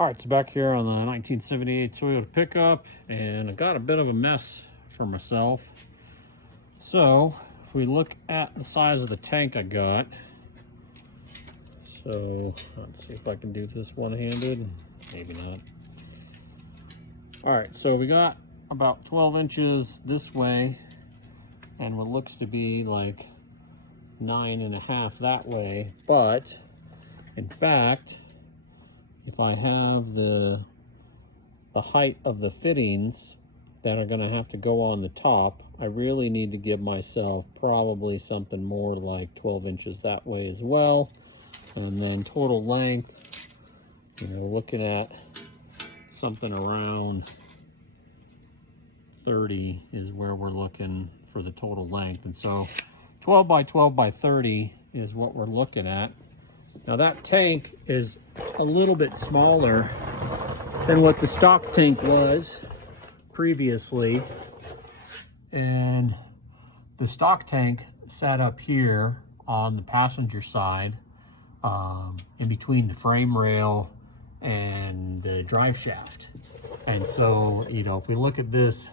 All right, so back here on the 1978 Toyota pickup, and I got a bit of a mess for myself. So if we look at the size of the tank I got, so let's see if I can do this one-handed. Maybe not. All right, so we got about 12 inches this way, and what looks to be like 9.5 that way. But in fact, if I have the height of the fittings that are going to have to go on the top, I really need to give myself probably something more like 12 inches that way as well. And then total length, looking at something around 30 is where we're looking for the total length. And so 12 by 12 by 30 is what we're looking at. Now that tank is a little bit smaller than what the stock tank was previously. And the stock tank sat up here on the passenger side, in between the frame rail and the drive shaft. And so, if we look at this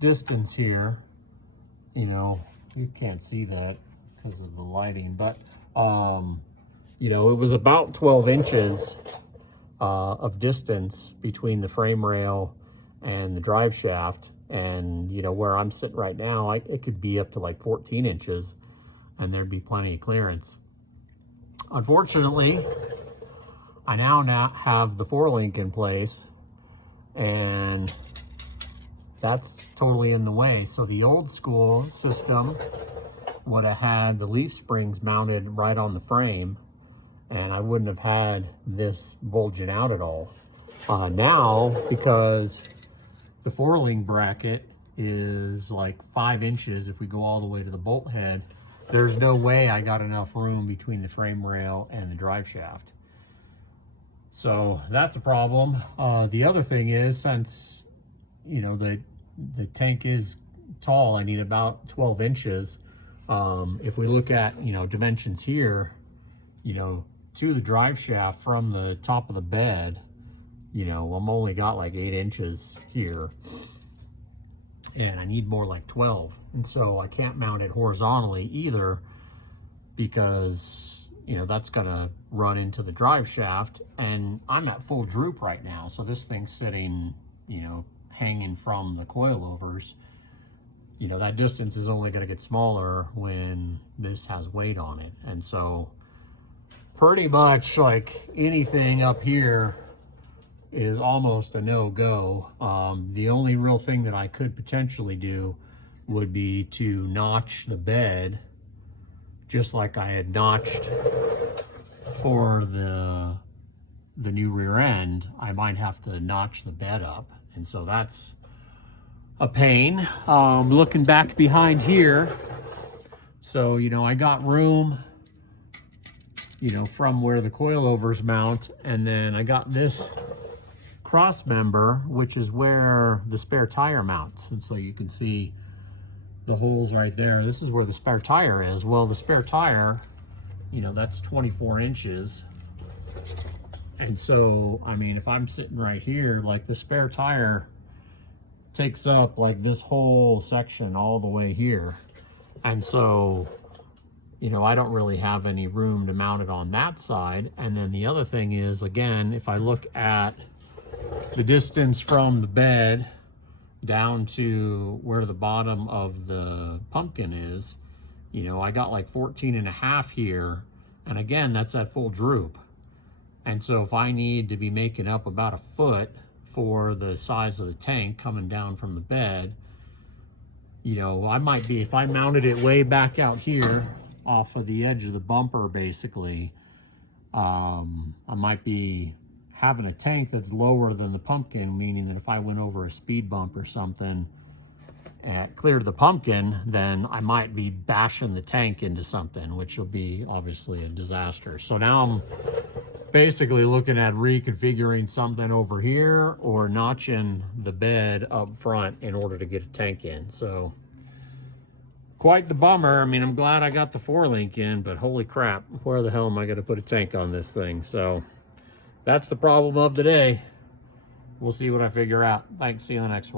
distance here, you can't see that because of the lighting, but it was about 12 inches of distance between the frame rail and the drive shaft. And where I'm sitting right now, it could be up to like 14 inches and there'd be plenty of clearance. Unfortunately, I now have the 4-link in place, and that's totally in the way. So the old school system would have had the leaf springs mounted right on the frame, and I wouldn't have had this bulging out at all. Now, because the 4-link bracket is like 5 inches, if we go all the way to the bolt head, there's no way I got enough room between the frame rail and the drive shaft. So that's a problem. The other thing is, since the tank is tall, I need about 12 inches. If we look at dimensions here, to the drive shaft from the top of the bed, I'm only got like 8 inches here, and I need more like 12. And so I can't mount it horizontally either, because that's gonna run into the drive shaft, and I'm at full droop right now. So this thing's sitting, hanging from the coilovers. That distance is only gonna get smaller when this has weight on it. And so pretty much like anything up here is almost a no-go. The only real thing that I could potentially do would be to notch the bed just like I had notched for the new rear end. I might have to notch the bed up, and so that's a pain. Looking back behind here, so I got room from where the coilovers mount, and then I got this cross member, which is where the spare tire mounts. And so you can see the holes right there. This is where the spare tire is. Well, the spare tire, that's 24 inches. And so, I mean, if I'm sitting right here, like the spare tire takes up like this whole section all the way here. And so, I don't really have any room to mount it on that side. And then the other thing is, again, if I look at the distance from the bed down to where the bottom of the pumpkin is, I got like 14.5 here. And again, that's at full droop. And so if I need to be making up about a foot for the size of the tank coming down from the bed, I might be, if I mounted it way back out here off of the edge of the bumper, basically, I might be having a tank that's lower than the pumpkin, meaning that if I went over a speed bump or something and cleared the pumpkin, then I might be bashing the tank into something, which will be obviously a disaster. So now I'm basically looking at reconfiguring something over here or notching the bed up front in order to get a tank in. So quite the bummer. I mean, I'm glad I got the 4-link in, but holy crap, where the hell am I going to put a tank on this thing? So that's the problem of the day. We'll see what I figure out. Thanks. See you in the next one.